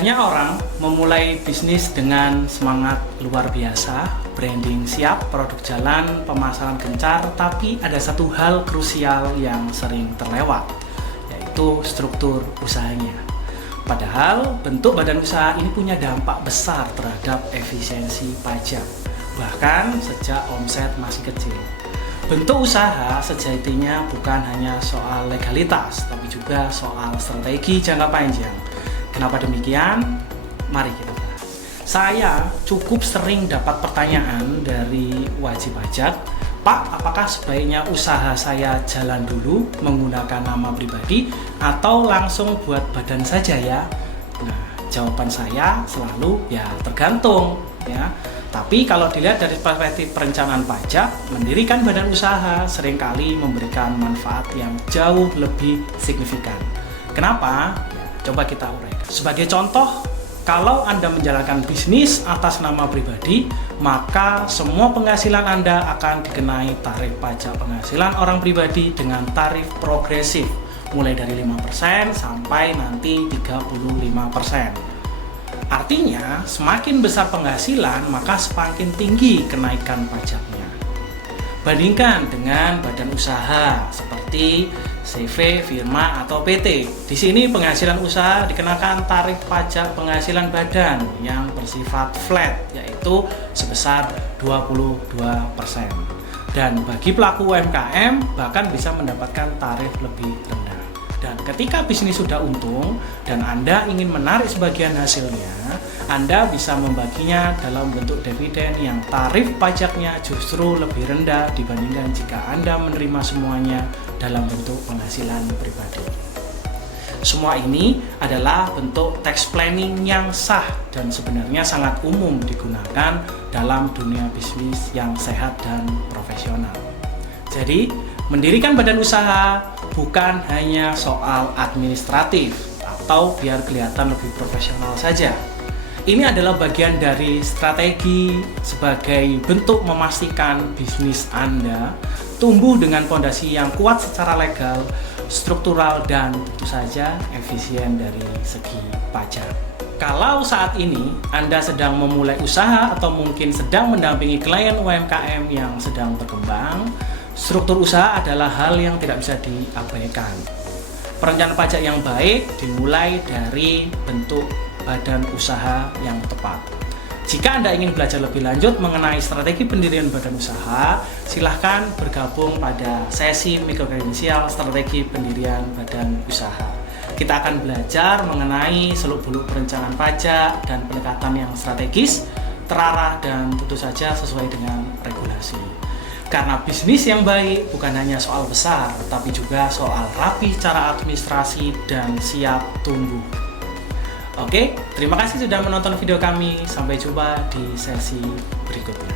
Banyak orang memulai bisnis dengan semangat luar biasa, branding siap, produk jalan, pemasaran gencar, tapi ada satu hal krusial yang sering terlewat, yaitu struktur usahanya. Padahal bentuk badan usaha ini punya dampak besar terhadap efisiensi pajak, bahkan sejak omset masih kecil. Bentuk usaha sejatinya bukan hanya soal legalitas, tapi juga soal strategi jangka panjang. Kenapa demikian? Mari kita bahas. Saya cukup sering dapat pertanyaan dari wajib pajak, Pak, apakah sebaiknya usaha saya jalan dulu menggunakan nama pribadi atau langsung buat badan saja ya? Nah, jawaban saya selalu ya tergantung ya. Tapi kalau dilihat dari perspektif perencanaan pajak, mendirikan badan usaha seringkali memberikan manfaat yang jauh lebih signifikan. Kenapa? Ya, coba kita uraikan. Sebagai contoh, kalau Anda menjalankan bisnis atas nama pribadi, maka semua penghasilan Anda akan dikenai tarif pajak penghasilan orang pribadi dengan tarif progresif, mulai dari 5% sampai nanti 35%. Artinya, semakin besar penghasilan, maka semakin tinggi kenaikan pajaknya. Bandingkan dengan badan usaha seperti CV, firma, atau PT. Di sini penghasilan usaha dikenakan tarif pajak penghasilan badan yang bersifat flat, yaitu sebesar 22%. Dan bagi pelaku UMKM bahkan bisa mendapatkan tarif lebih rendah. Dan ketika bisnis sudah untung dan Anda ingin menarik sebagian hasilnya, Anda bisa membaginya dalam bentuk dividen yang tarif pajaknya justru lebih rendah dibandingkan jika Anda menerima semuanya dalam bentuk penghasilan pribadi. Semua ini adalah bentuk tax planning yang sah dan sebenarnya sangat umum digunakan dalam dunia bisnis yang sehat dan profesional. Jadi, mendirikan badan usaha bukan hanya soal administratif atau biar kelihatan lebih profesional saja. Ini adalah bagian dari strategi sebagai bentuk memastikan bisnis Anda tumbuh dengan fondasi yang kuat secara legal, struktural, dan tentu saja efisien dari segi pajak. Kalau saat ini Anda sedang memulai usaha atau mungkin sedang mendampingi klien UMKM yang sedang berkembang, struktur usaha adalah hal yang tidak bisa diabaikan. Perencanaan pajak yang baik dimulai dari bentuk badan usaha yang tepat. Jika Anda ingin belajar lebih lanjut mengenai strategi pendirian badan usaha, silahkan bergabung pada sesi mikrokredensial strategi pendirian badan usaha. Kita akan belajar mengenai seluk-beluk perencanaan pajak dan pendekatan yang strategis, terarah, dan tentu saja sesuai dengan regulasi. Karena bisnis yang baik bukan hanya soal besar, tapi juga soal rapi cara administrasi dan siap tumbuh. Oke, terima kasih sudah menonton video kami. Sampai jumpa di sesi berikutnya.